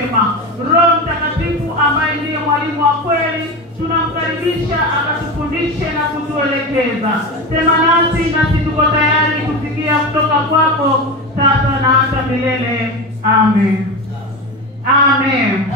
wema. Roho Mtakatifu ambaye ndiye mwalimu wa kweli, tunamkaribisha akatufundishe na kutuelekeza. Sema nasi tuko tayari kusikia kutoka kwako sasa na hata milele. Amen. Amen.